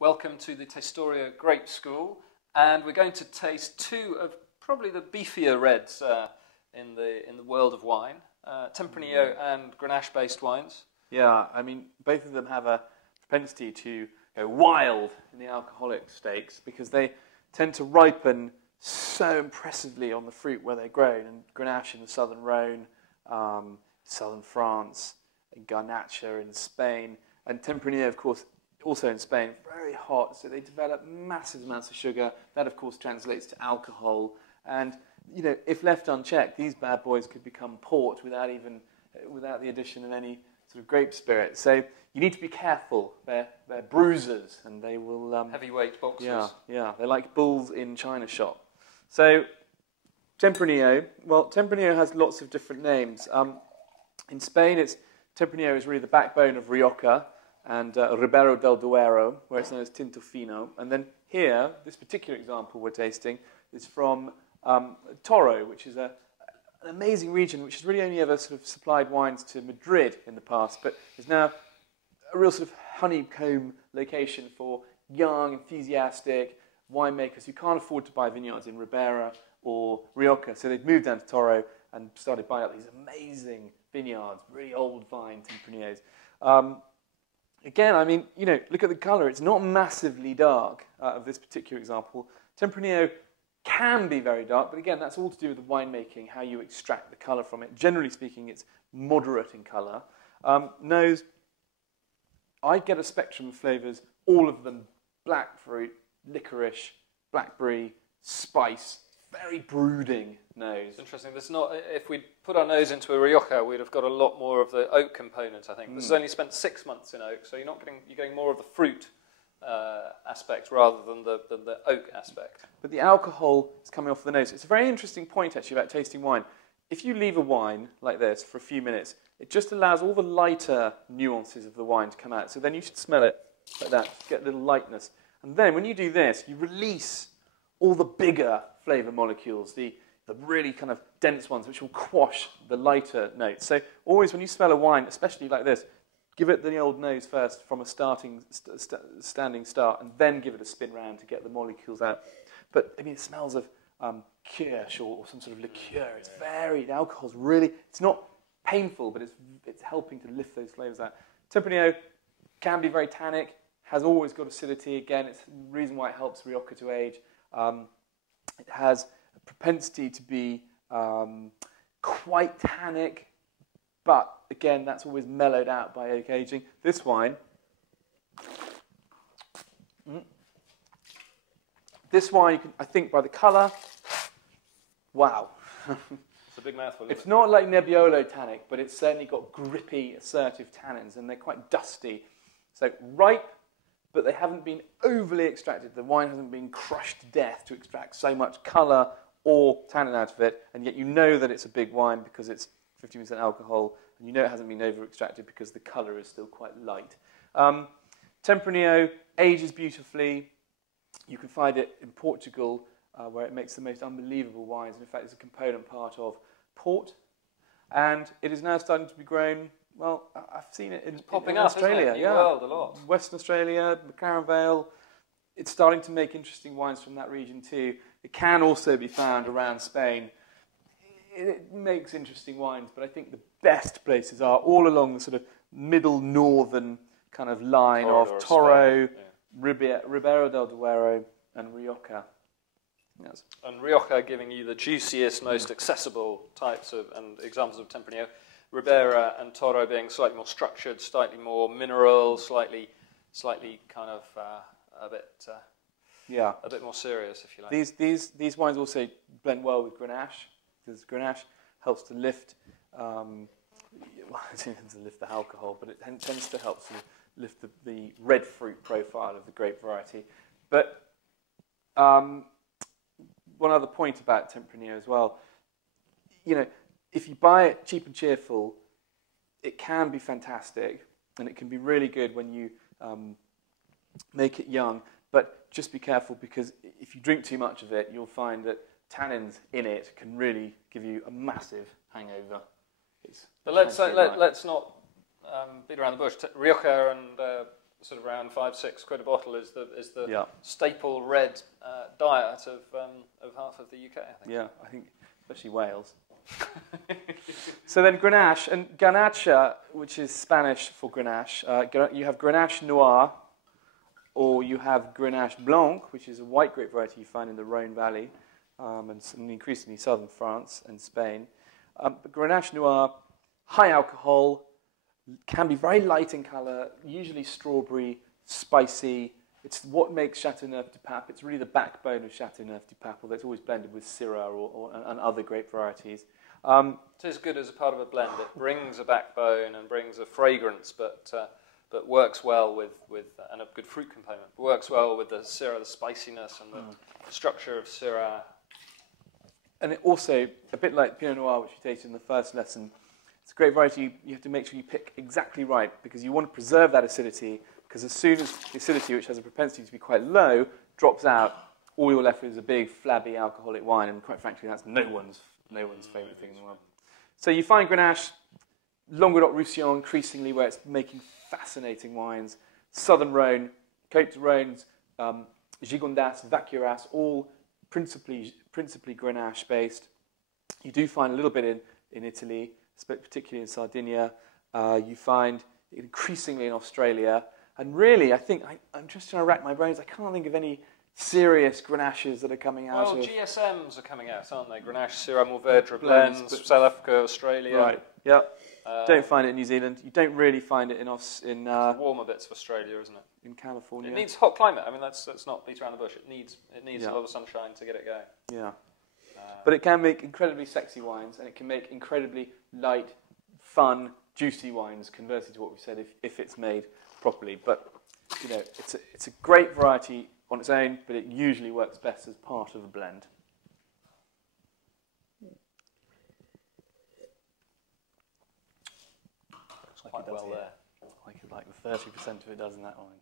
Welcome to the Tastoria Grape School, and we're going to taste two of probably the beefier reds in the world of wine, Tempranillo and Grenache-based wines. Yeah, I mean, both of them have a propensity to go wild in the alcoholic stakes because they tend to ripen so impressively on the fruit where they're grown. And Grenache in the southern Rhone, southern France, and Garnacha in Spain, and Tempranillo, of course, also in Spain, very hot, so they develop massive amounts of sugar. That, of course, translates to alcohol. And, you know, if left unchecked, these bad boys could become port without the addition of any sort of grape spirit. So you need to be careful. They're bruisers, and they will... Heavyweight boxers. Yeah, they're like bulls in China shop. So Tempranillo, well, Tempranillo has lots of different names. In Spain, Tempranillo is really the backbone of Rioja, and Ribera del Duero, where it's known as Tinto Fino. And then here, this particular example we're tasting is from Toro, which is an amazing region which has really only ever sort of supplied wines to Madrid in the past, but is now a real sort of honeycomb location for young, enthusiastic winemakers who can't afford to buy vineyards in Ribera or Rioja. So they've moved down to Toro and started buying up these amazing vineyards, really old vine Tempranillos. Again, I mean, you know, look at the colour. It's not massively dark of this particular example. Tempranillo can be very dark, but again, that's all to do with the winemaking, how you extract the colour from it. Generally speaking, it's moderate in colour. Nose, I get a spectrum of flavours, all of them black fruit, licorice, blackberry, spice, very brooding nose. Interesting. There's not. If we put our nose into a Rioja, we'd have got a lot more of the oak component. I think this has only spent 6 months in oak, so you're getting more of the fruit aspect rather than the oak aspect. But the alcohol is coming off the nose. It's a very interesting point actually about tasting wine. If you leave a wine like this for a few minutes, it just allows all the lighter nuances of the wine to come out. So then you should smell it like that, get a little lightness. And then when you do this, you release all the bigger flavour molecules, the really kind of dense ones, which will quash the lighter notes. So always when you smell a wine, especially like this, give it the old nose first from a standing start, and then give it a spin round to get the molecules out. But I mean, it smells of kirsch or some sort of liqueur. It's the alcohol's really, it's not painful, but it's helping to lift those flavours out. Tempranillo can be very tannic, has always got acidity. Again, it's the reason why it helps Rioja to age. It has a propensity to be quite tannic, but again, that's always mellowed out by oak aging. This wine, you can, I think, by the colour, wow. It's a big mouthful. It's not like Nebbiolo tannic, but it's certainly got grippy, assertive tannins, and they're quite dusty. So ripe, but they haven't been overly extracted. The wine hasn't been crushed to death to extract so much colour or tannin out of it, and yet you know that it's a big wine because it's 50% alcohol, and you know it hasn't been over-extracted because the colour is still quite light. Tempranillo ages beautifully. You can find it in Portugal, where it makes the most unbelievable wines, and in fact it's a component part of port, and it is now starting to be grown. Well, I've seen it in Australia, New World a lot. Western Australia, McLaren Vale. It's starting to make interesting wines from that region too. It can also be found around Spain. It makes interesting wines, but I think the best places are all along the sort of middle northern kind of line of Toro, Ribera del Duero, and Rioja. Yes. And Rioja giving you the juiciest, most accessible types of and examples of Tempranillo. Ribera and Toro being slightly more structured, slightly more mineral, slightly kind of a bit more serious, if you like. These wines also blend well with Grenache, because Grenache helps to lift, it tends to lift the alcohol, but it tends to help to lift the red fruit profile of the grape variety. But one other point about Tempranillo as well, you know, if you buy it cheap and cheerful, it can be fantastic, and it can be really good when you make it young, but just be careful, because if you drink too much of it, you'll find that tannins in it can really give you a massive hangover. But let's not beat around the bush. Rioja and sort of around £5-6 a bottle is the Yeah. staple red diet of half of the UK, I think. Yeah, I think especially Wales. So then Grenache, and Garnacha, which is Spanish for Grenache, you have Grenache Noir, or you have Grenache Blanc, which is a white grape variety you find in the Rhone Valley, and increasingly southern France and Spain. But Grenache Noir, high alcohol, can be very light in colour, usually strawberry, spicy. It's what makes Châteauneuf du Pape. It's really the backbone of Châteauneuf du Pape, although it's always blended with Syrah and other grape varieties. It is good as a part of a blend. It brings a backbone and brings a fragrance, but works well with and a good fruit component. Works well with the Syrah, the spiciness and the structure of Syrah. And it also, a bit like Pinot Noir, which we tasted in the first lesson, it's a great variety. You have to make sure you pick exactly right because you want to preserve that acidity. Because as soon as the acidity, which has a propensity to be quite low, drops out, all you're left with is a big, flabby, alcoholic wine, and quite frankly, that's no one's favourite thing in the world. So you find Grenache, Languedoc-Roussillon, increasingly where it's making fascinating wines. Southern Rhone, Côte d'Rhône, Gigondas, Vacuras, all principally Grenache-based. You do find a little bit in Italy, particularly in Sardinia. You find it increasingly in Australia. And really, I think, I'm just trying to rack my brains, I can't think of any serious Grenaches that are coming out. Well, GSMs are coming out, aren't they? Grenache, Syrah, Mourvèdre, blends, South Africa, Australia. Right, yeah. Don't find it in New Zealand. You don't really find it in warmer bits of Australia, isn't it? In California. It needs hot climate. I mean, let's not beat around the bush. It needs a lot of sunshine to get it going. Yeah. But it can make incredibly sexy wines, and it can make incredibly light, fun, juicy wines, conversely to what we said, if it's made properly. But, you know, it's a great variety on its own, but it usually works best as part of a blend. It's quite well there. Like the 30% of it does in that wine.